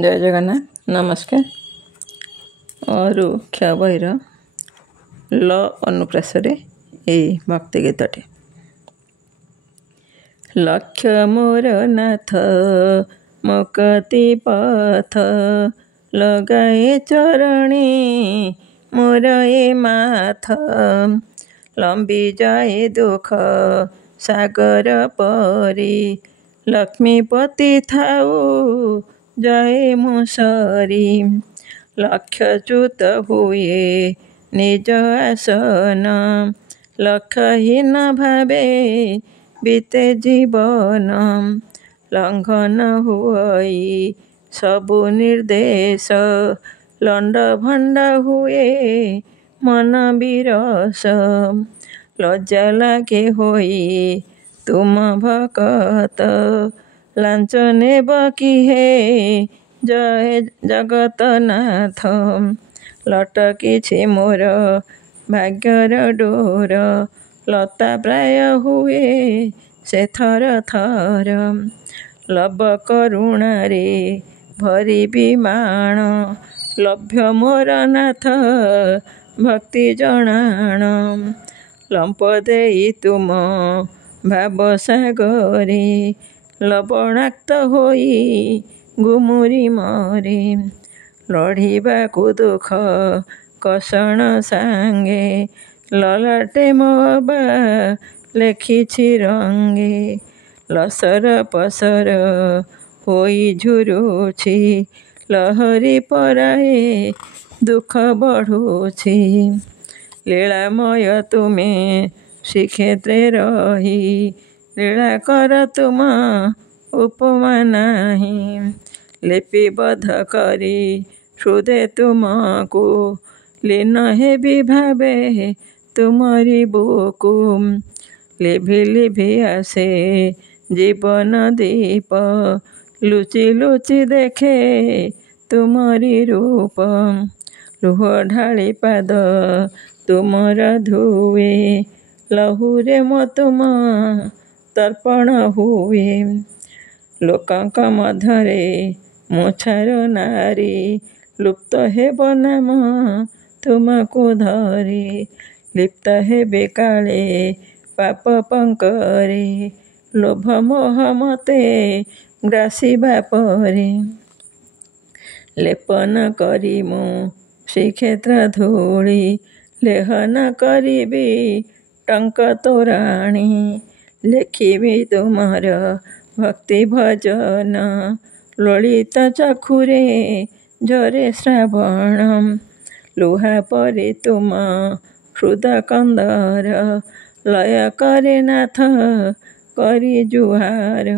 जय जगन्नाथ नमस्कार। रुक्ष बहिर ल अनुप्रासरे यही भक्ति गीतटी। लक्ष्य मोर नाथ मुक्ति पथ लगाए चरणे मोर ए माथ लंबी जाए दुख सागर परी लक्ष्मीपति थाऊ जय मुसरी लक्ष्यच्युत हुए निज आसन लक्ष्यहीन भावे बीते जीवन लंघन हुई सबु निर्देश लंड भंड हुए मन विरस लज्जा लागे होई तुम भकत लांच नेब कि हे जय जगतनाथ लटकी मोर भाग्यर डोर लता प्राय हुए से थर थर लब करुणारे भरी विमाण लभ्य मोर नाथ भक्ति जनाण लंप देई तुम भाव सागरे लवणाक्त होई गुमुरी मरे लढ़िबाकु दुख कषण सांगे ललाटे मोबा लेखिछि रंगे लसर पसर होई झुरुछि लहरी पराए दुख बढ़ुछि लीलामय तुमे श्रीक्षेत्रे रही लीला कर तुम उपमा नाही लिपिबद्ध करी हृदय तुमको लीन हेबी भावे तुमरी बुकु लिभि लिभि आसे जीवन दीप लुचि लुचि देखे तुमरी रूप लुह ढाली पाद तुमर धुए लहुरे मो तुम तर्पण हुए लोकंक मधरे मोछार नारी लुप्त हेब नाम तुमको धरे लिप्त हेबे काले पाप पंकरे लोभ मोह मते ग्रासिबा परे लेपन करी मु श्रीक्षेत्र धूଳି लेहन करिबी टंक तोराणी लेखिबी तुमर भक्ति भजन ललित चक्षुरे झरे श्रावण लुहा परि तुम हृद कंदर लय करे नाथ करी जुहार